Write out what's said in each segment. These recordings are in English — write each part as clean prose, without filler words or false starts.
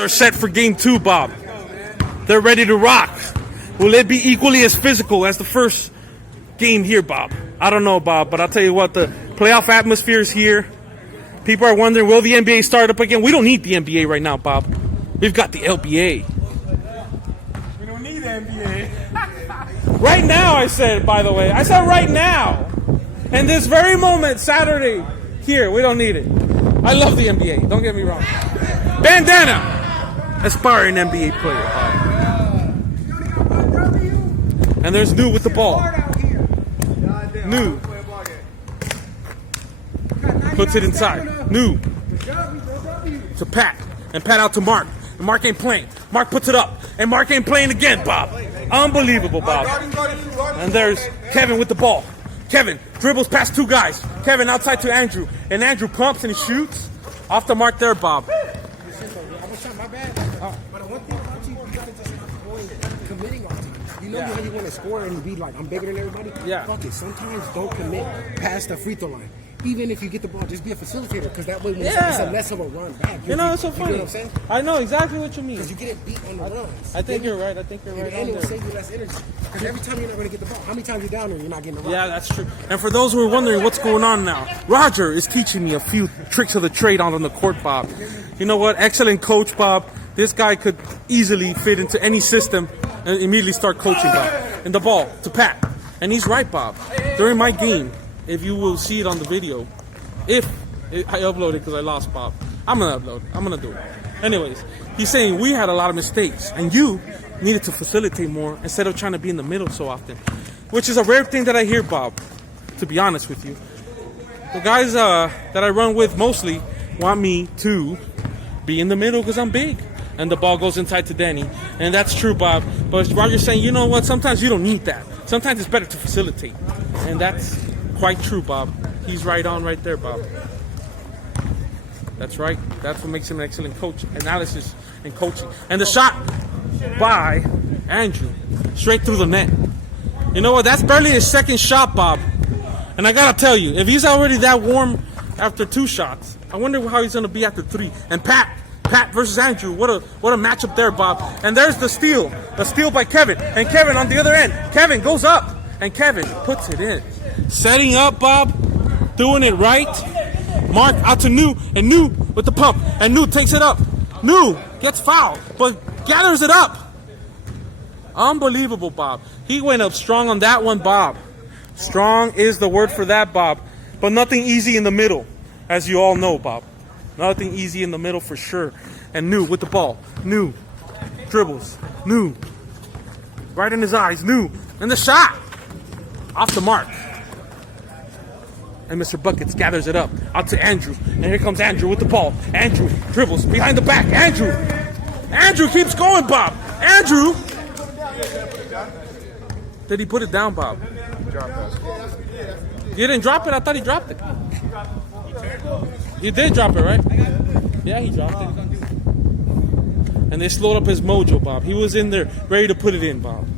They're set for game 2, Bob. They're ready to rock. Will it be equally as physical as the first game here, Bob? I don't know, Bob, but I'll tell you what, the playoff atmosphere is here. People are wondering, will the NBA start up again? We don't need the NBA right now, Bob. We've got the LBA. We don't need the NBA. Right now, I said, by the way. I said right now. And this very moment, Saturday, here, we don't need it. I love the NBA, don't get me wrong. Bandana! Aspiring NBA player, Bob. And there's New with the ball. New. Puts it inside. New. To Pat. And Pat out to Mark. And Mark ain't playing. Mark puts it up. And Mark ain't playing again, Bob. Unbelievable, Bob. And there's Kevin with the ball. Kevin dribbles past 2 guys. Kevin outside to Andrew. And Andrew pumps and he shoots. Off the mark there, Bob. My bad. But one thing about you, you gotta just avoid committing all the time. You know how you want to score and be like, I'm bigger than everybody? Yeah. Fuck it. Sometimes don't commit past the free throw line. Even if you get the ball, just be a facilitator, because that way when it's a less of a run back. You know, it's so funny. You know what I'm saying? I know exactly what you mean. Because you get it beat on the runs. I think you're right. I think you're right. And it will save you less energy. Because every time you're not going to get the ball, how many times you're down there, you're not getting the ball? Yeah, that's true. And for those who are wondering what's going on now, Roger is teaching me a few tricks of the trade out on the court, Bob. You know what? Excellent coach, Bob. This guy could easily fit into any system and immediately start coaching, Bob. And the ball to Pat. And he's right, Bob. During my game, if you will see it on the video, if I upload it because I lost, Bob, I'm going to upload it. I'm going to do it. Anyways, he's saying we had a lot of mistakes and you needed to facilitate more instead of trying to be in the middle so often, which is a rare thing that I hear, Bob, to be honest with you. The guys that I run with mostly want me to be in the middle because I'm big. And the ball goes inside to Danny. And that's true, Bob. But Roger's saying, you know what? Sometimes you don't need that. Sometimes it's better to facilitate. And that's quite true, Bob. He's right on right there, Bob. That's right. That's what makes him an excellent coach. Analysis and coaching. And the shot by Andrew. Straight through the net. You know what? That's barely his second shot, Bob. And I got to tell you, if he's already that warm after 2 shots, I wonder how he's going to be after 3. And Pat versus Andrew. What a matchup there, Bob. And there's the steal. The steal by Kevin. And Kevin on the other end. Kevin goes up. And Kevin puts it in. Setting up, Bob. Doing it right. Mark out to New. And New with the pump. And New takes it up. New gets fouled. But gathers it up. Unbelievable, Bob. He went up strong on that one, Bob. Strong is the word for that, Bob. But nothing easy in the middle. As you all know, Bob. Nothing easy in the middle for sure. And New with the ball. New. Dribbles. New. Right in his eyes. New. And the shot. Off the mark. And Mr. Buckets gathers it up. Out to Andrew. And here comes Andrew with the ball. Andrew dribbles behind the back. Andrew. Andrew keeps going, Bob. Andrew. Did he put it down, Bob? You didn't drop it? I thought he dropped it. He did drop it, right? Yeah, he dropped it. And they slowed up his mojo, Bob. He was in there ready to put it in, Bob.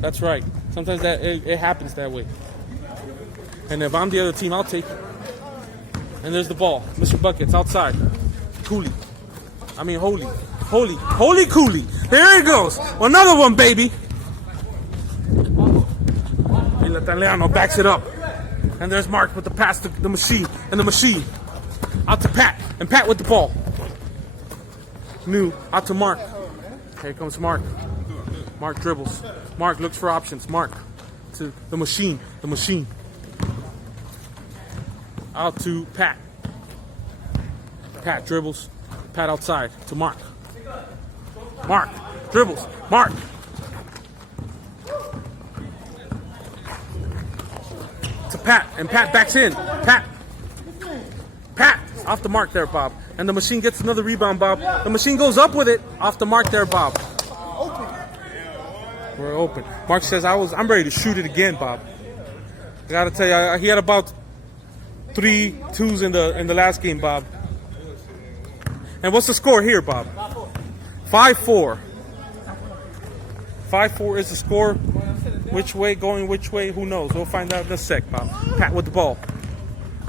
That's right. Sometimes that it happens that way. And if I'm the other team, I'll take it. And there's the ball. Mr. Buckets outside. Cooley. I mean, Holy Cooley. There he goes. Another one, baby. Italiano backs it up. And there's Mark with the pass to the machine. And the machine out to Pat. And Pat with the ball. New out to Mark. Here comes Mark. Mark dribbles. Mark looks for options. Mark to the machine. The machine. Out to Pat. Pat dribbles. Pat outside to Mark. Mark dribbles. Mark. To Pat. And Pat backs in. Pat off the mark there, Bob. And the machine gets another rebound, Bob. The machine goes up with it. Off the mark there, Bob. We're open. Mark says, I'm ready to shoot it again, Bob. I gotta tell you, he had about 3 twos in the last game, Bob. And what's the score here, Bob? 5-4. 5-4 is the score. Which way, going which way, who knows? We'll find out in a sec, Bob. Pat with the ball.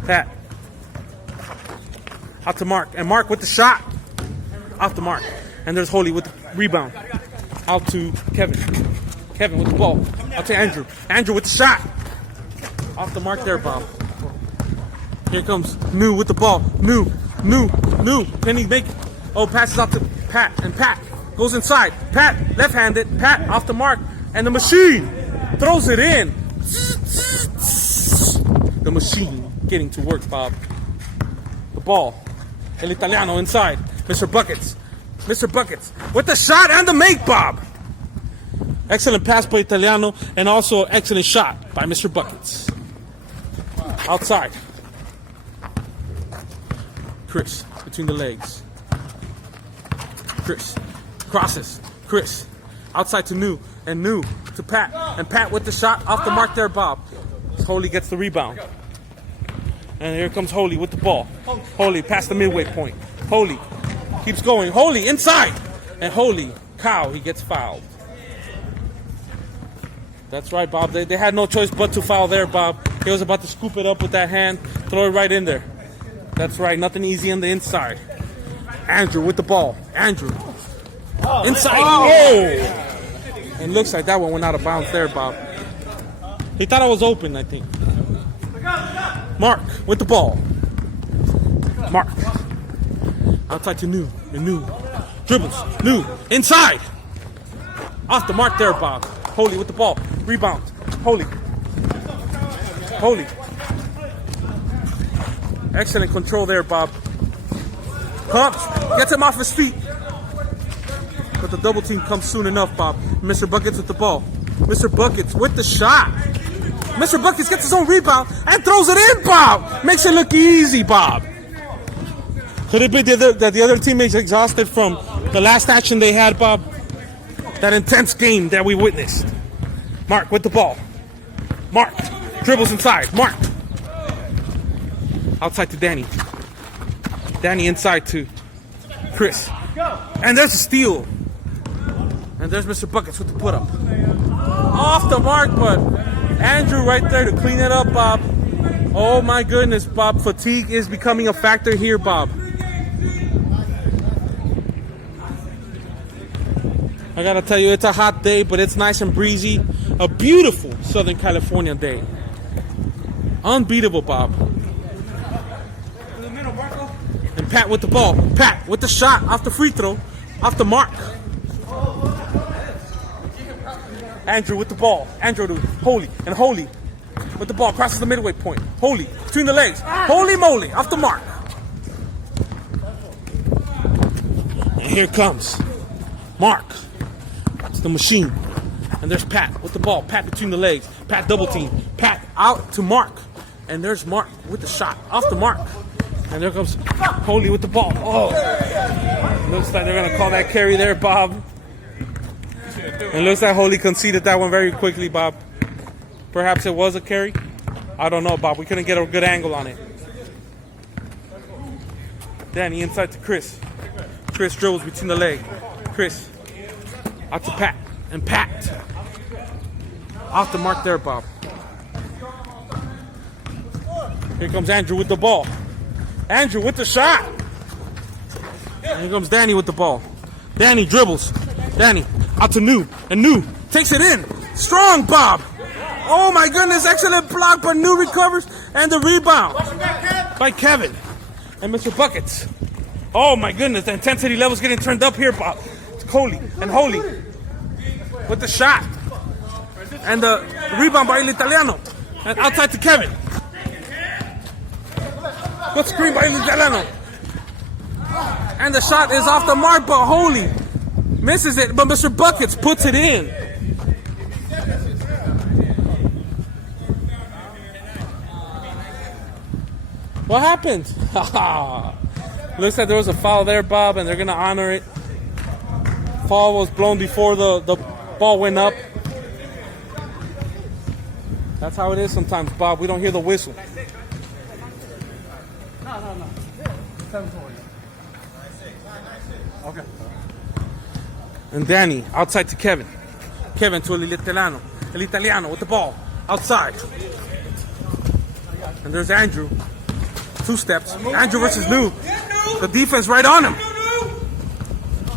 Pat. Out to Mark. And Mark with the shot. off the mark. And there's Holy with the rebound. Out to Kevin. Kevin with the ball. Out to Andrew. Andrew with the shot. Off the mark there, Bob. Here comes New with the ball. New. Can he make? Oh, passes out to Pat. And Pat goes inside. Pat, left-handed. Pat off the mark. And the machine throws it in. The machine getting to work, Bob. The ball. El Italiano inside. Mr. Buckets. Mr. Buckets with the shot and the make, Bob. Excellent pass by Italiano and also excellent shot by Mr. Buckets. Outside. Chris between the legs. Chris crosses. Chris outside to New and New to Pat and Pat with the shot off the mark there, Bob. Holy gets the rebound. And here comes Holy with the ball. Holy past the midway point. Holy keeps going. Holy inside. And Holy cow, he gets fouled. That's right, Bob. They had no choice but to foul there, Bob. He was about to scoop it up with that hand, throw it right in there. That's right. Nothing easy on the inside. Andrew with the ball. Andrew. Inside. Oh! And looks like that one went out of bounds there, Bob. He thought I was open, I think. Mark with the ball. Mark. Outside to New. And New. Dribbles. New. Inside. Off the mark there, Bob. Holy with the ball. Rebound. Holy. Holy. Excellent control there, Bob. Pumps. Gets him off his feet. But the double team comes soon enough, Bob. Mr. Buckets with the ball. Mr. Buckets with the shot. Mr. Buckets gets his own rebound and throws it in, Bob. Makes it look easy, Bob. Could it be that the other team is exhausted from the last action they had, Bob? That intense game that we witnessed. Mark with the ball. Mark dribbles inside. Mark. Outside to Danny. Danny inside to Chris. And there's a steal. And there's Mr. Buckets with the put up. Off the mark, but Andrew right there to clean it up, Bob. Oh my goodness, Bob. Fatigue is becoming a factor here, Bob. I gotta tell you, it's a hot day, but it's nice and breezy. A beautiful Southern California day. Unbeatable, Bob. And Pat with the ball. Pat with the shot off the free throw. Off the mark. Andrew with the ball. Andrew to Holy. And Holy with the ball. Crosses the midway point. Holy between the legs. Holy moly. Off the mark. And here comes Mark. It's the machine. And there's Pat with the ball. Pat between the legs. Pat double team. Pat out to Mark. And there's Mark with the shot. Off the mark. And there comes Holy with the ball. Oh. Looks like they're going to call that carry there, Bob. And looks like Holy conceded that one very quickly, Bob. Perhaps it was a carry. I don't know, Bob. We couldn't get a good angle on it. Danny inside to Chris. Chris dribbles between the leg. Chris. Out to Pat. And Pat. Off the mark there, Bob. Here comes Andrew with the ball. Andrew with the shot. And here comes Danny with the ball. Danny dribbles. Danny out to New. And New takes it in. Strong, Bob. Oh my goodness. Excellent block, but New recovers. And the rebound by Kevin. And Mr. Buckets. Oh my goodness. The intensity level's getting turned up here, Bob. It's Holy. And Holy with the shot. And the rebound by El Italiano. And outside to Kevin. Good screen by El Italiano. And the shot is off the mark, but Holy misses it. But Mr. Buckets puts it in. What happened? Looks like there was a foul there, Bob, and they're going to honor it. Foul was blown before the ball went up. That's how it is sometimes, Bob. We don't hear the whistle. No. 7-4. Okay. And Danny outside to Kevin. Kevin to El Italiano. El Italiano with the ball. Outside. And there's Andrew. 2 steps. Andrew versus New. The defense right on him.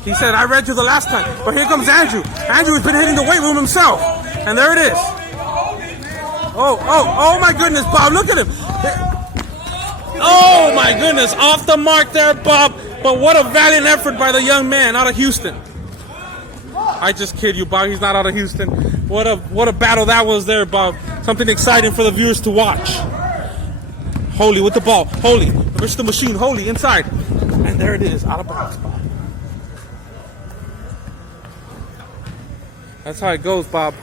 He said, I read you the last time. But here comes Andrew. Andrew has been hitting the weight room himself. And there it is. Oh my goodness, Bob. Look at him. Oh my goodness. Off the mark there, Bob. But what a valiant effort by the young man out of Houston. I just kid you, Bob. He's not out of Houston. What a battle that was there, Bob. Something exciting for the viewers to watch. Holy with the ball. Holy. Mr. Machine. Holy inside. And there it is. Out of bounds, Bob. That's how it goes, Bob.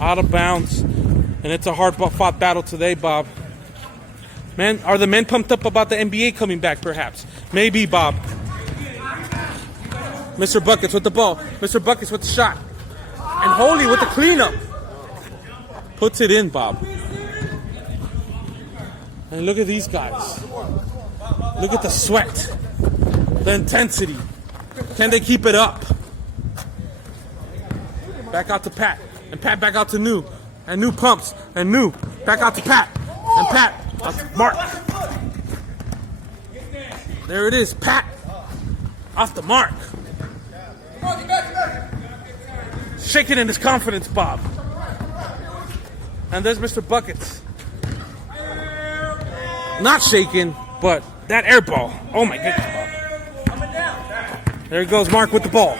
Out of bounds. And it's a hard-fought battle today, Bob. Man, are the men pumped up about the NBA coming back, perhaps? Maybe, Bob. Mr. Buckets with the ball. Mr. Buckets with the shot. And Holy with the cleanup. Puts it in, Bob. And look at these guys. Look at the sweat. The intensity. Can they keep it up? Back out to Pat. And Pat back out to New. And New pumps. And New back out to Pat. And Pat out to Mark. There it is. Pat off the mark. Shaking in his confidence, Bob. And there's Mr. Buckets. Not shaking, but that air ball. Oh my goodness, Bob. There goes Mark with the ball.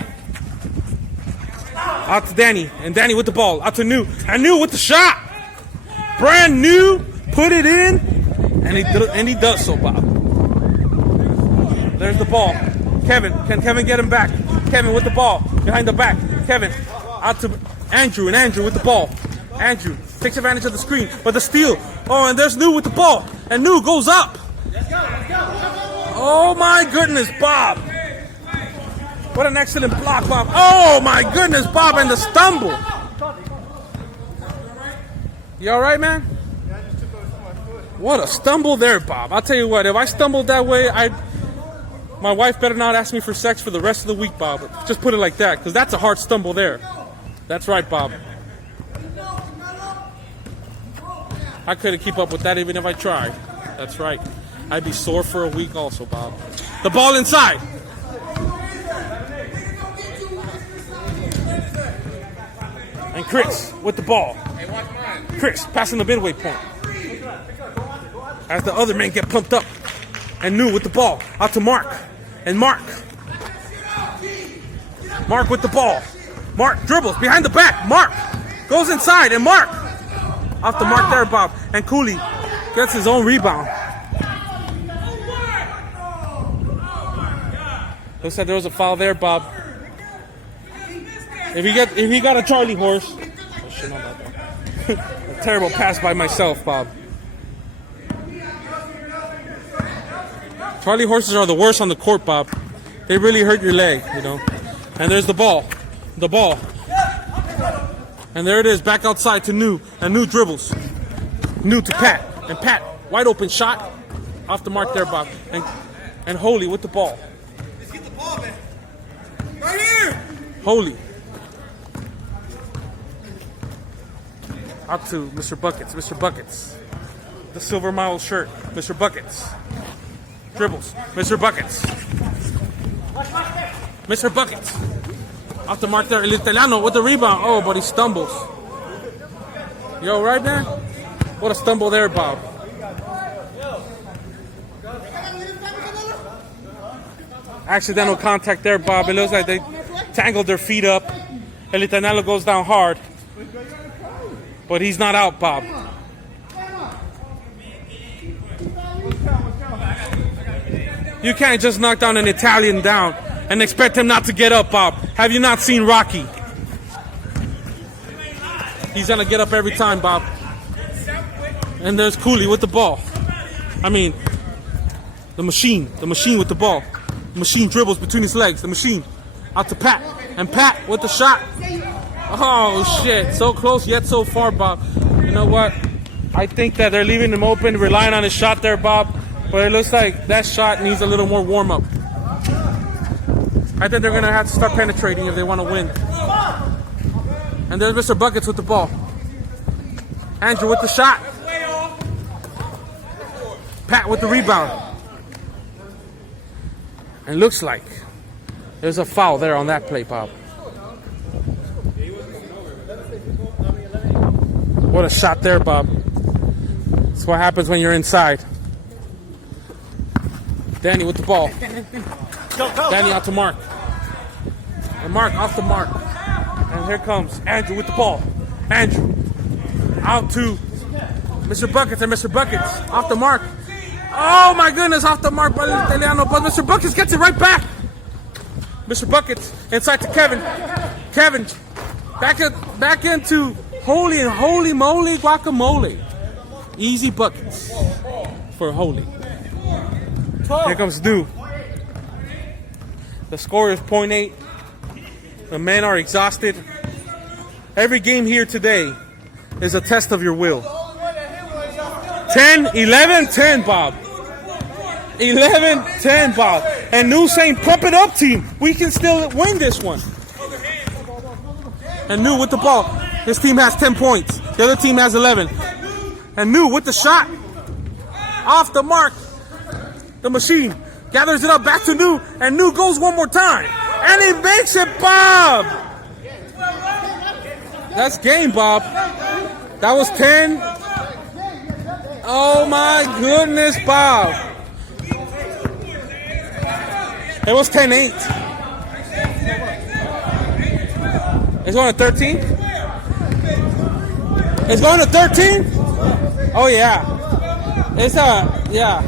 Out to Danny, and Danny with the ball. Out to New, and New with the shot. Brand new, put it in, and he does so, Bob. There's the ball. Kevin, can Kevin get him back? Kevin with the ball, behind the back. Kevin, out to Andrew, and Andrew with the ball. Andrew takes advantage of the screen, but the steal. Oh, and there's New with the ball, and New goes up. Oh my goodness, Bob. What an excellent block, Bob. Oh my goodness, Bob, and the stumble. You all right, man? What a stumble there, Bob. I'll tell you what, if I stumbled that way, my wife better not ask me for sex for the rest of the week, Bob. Just put it like that, because that's a hard stumble there. That's right, Bob. I couldn't keep up with that even if I tried. That's right. I'd be sore for a week also, Bob. The ball inside. And Chris with the ball. Chris passing the midway point. As the other men get pumped up. And New with the ball. Out to Mark. And Mark. Mark with the ball. Mark dribbles behind the back. Mark goes inside. And Mark. Off the mark there, Bob. And Cooley gets his own rebound. Looks like there was a foul there, Bob. If he got a Charlie horse. I should know about that. A terrible pass by myself, Bob. Charlie horses are the worst on the court, Bob. They really hurt your leg, you know. And there's the ball. The ball. And there it is, back outside to New. And New dribbles. New to Pat. And Pat, wide open shot. Off the mark there, Bob. And Holy with the ball. Let's get the ball, man. Right here. Holy. Out to Mr. Buckets. Mr. Buckets. The silver model shirt. Mr. Buckets. Dribbles. Mr. Buckets. Mr. Buckets. Off the mark there. El Italiano with the rebound. Oh, but he stumbles. You all right, man? What a stumble there, Bob. Accidental contact there, Bob. It looks like they tangled their feet up. El Italiano goes down hard. But he's not out, Bob. You can't just knock down an Italian down and expect him not to get up, Bob. Have you not seen Rocky? He's gonna get up every time, Bob. And there's Cooley with the ball. I mean, the machine with the ball. The machine dribbles between his legs. The machine out to Pat. And Pat with the shot. Oh, shit. So close yet so far, Bob. You know what? I think that they're leaving him open, relying on his shot there, Bob. But it looks like that shot needs a little more warm-up. I think they're going to have to start penetrating if they want to win. And there's Mr. Buckets with the ball. Andrew with the shot. Pat with the rebound. And looks like there's a foul there on that play, Bob. What a shot there, Bob. That's what happens when you're inside. Danny with the ball. Danny out to Mark. And Mark off the mark. And here comes Andrew with the ball. Andrew out to Mr. Buckets, and Mr. Buckets off the mark. Oh my goodness, off the mark by Italiano, but Mr. Buckets gets it right back. Mr. Buckets inside to Kevin. Kevin back into holy and holy moly guacamole. Easy buckets for holy. Here comes Dew. The score is 0.8. The men are exhausted. Every game here today is a test of your will. 10, 11, 10, Bob. 11, 10, Bob. And New saying, pump it up, team. We can still win this one. And New with the ball. His team has 10 points. The other team has 11. And New with the shot. Off the mark. The machine gathers it up back to New. And New goes one more time. And he makes it, Bob. That's game, Bob. That was 10. Oh, my goodness, Bob. It was 10-8. It's going to 13? It's going to 13? Oh, yeah. It's, yeah.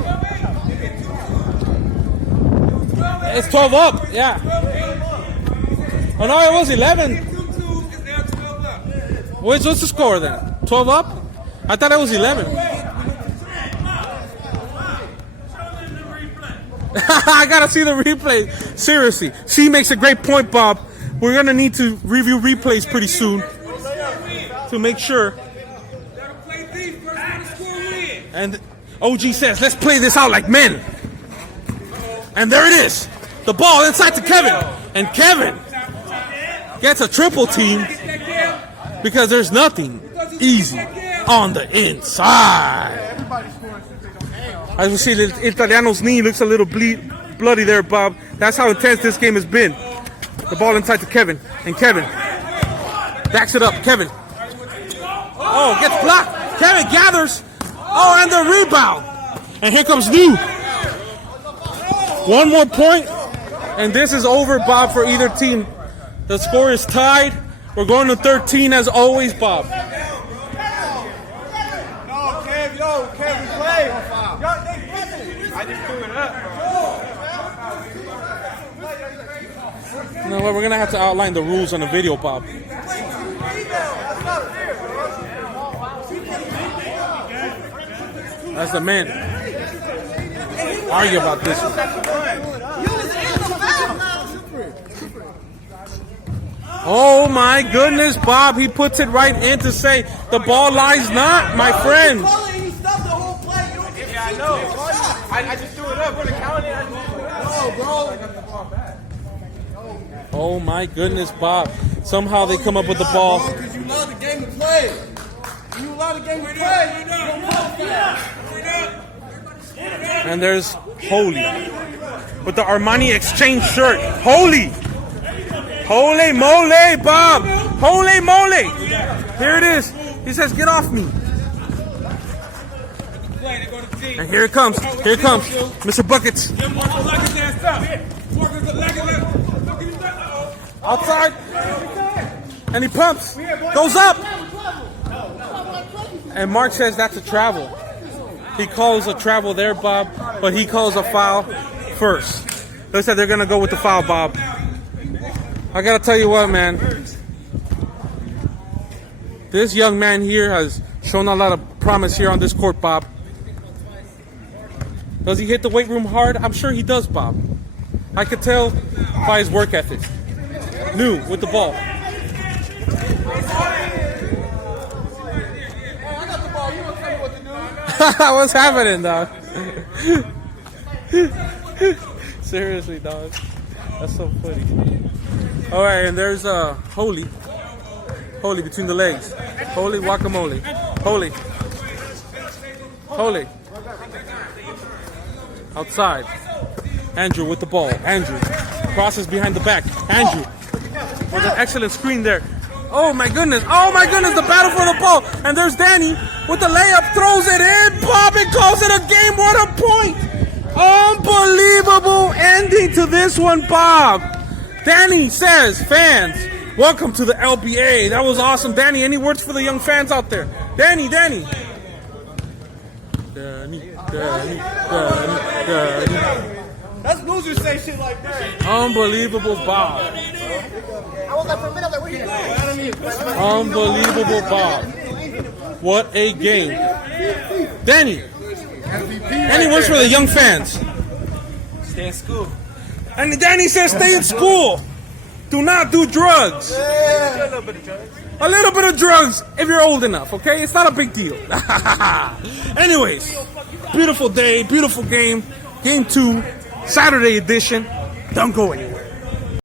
It's 12 up, yeah. Oh, no, it was 11. What's the score then? 12 up? I thought it was 11. I gotta see the replay. Seriously. She makes a great point, Bob. We're gonna need to review replays pretty soon to make sure. And OG says, let's play this out like men. And there it is. The ball inside to Kevin. And Kevin gets a triple team because there's nothing easy on the inside. As we see, the Italiano's knee looks a little bloody there, Bob. That's how intense this game has been. The ball inside to Kevin. And Kevin backs it up. Kevin. Oh, gets blocked. Kevin gathers. Oh, and the rebound. And here comes New. One more point, and this is over, Bob, for either team. The score is tied. We're going to 13 as always, Bob. Kev, we play. I just threw it up, bro. You know what? We're going to have to outline the rules on the video, Bob. That's the man. Argue about this one. Oh my goodness, Bob. He puts it right in to say the ball lies not, my friend. Yeah, I know. I just threw it up. We're counting it. No, bro. Oh my goodness, Bob. Somehow they come up with the ball. Because you love the game to play. You love the game to play. And there's Holy with the Armani Exchange shirt. Holy! Holy moly, Bob! Holy moly! Here it is. He says, get off me. And here it comes. Here it comes. Mr. Buckets. Outside. And he pumps. Goes up. And Mark says that's a travel. He calls a travel there, Bob, but he calls a foul first. They said they're going to go with the foul, Bob. I got to tell you what, man. This young man here has shown a lot of promise here on this court, Bob. Does he hit the weight room hard? I'm sure he does, Bob. I could tell by his work ethic. New with the ball. What's happening, dog? Seriously, dog. That's so funny. All right, and there's Holy. Holy between the legs. Holy guacamole. Holy. Holy. Outside. Andrew with the ball. Andrew crosses behind the back. Andrew with an excellent screen there. Oh my goodness. Oh my goodness. The battle for the ball. And there's Danny with the layup. Throws it in. Bob, it calls it a game. What a point. Unbelievable ending to this one, Bob. Danny says, fans, welcome to the LBA. That was awesome. Danny, any words for the young fans out there? Danny. Danny. That's losers say shit like that. Unbelievable, Bob. I was like, for a minute, I was like, what are you doing? Unbelievable, Bob. What a game. Danny. Any words for the young fans? Stay in school. And Danny says stay in school. Do not do drugs. A little bit of drugs. A little bit of drugs if you're old enough, okay? It's not a big deal. Anyways, beautiful day, beautiful game. Game 2, Saturday edition. Don't go anywhere.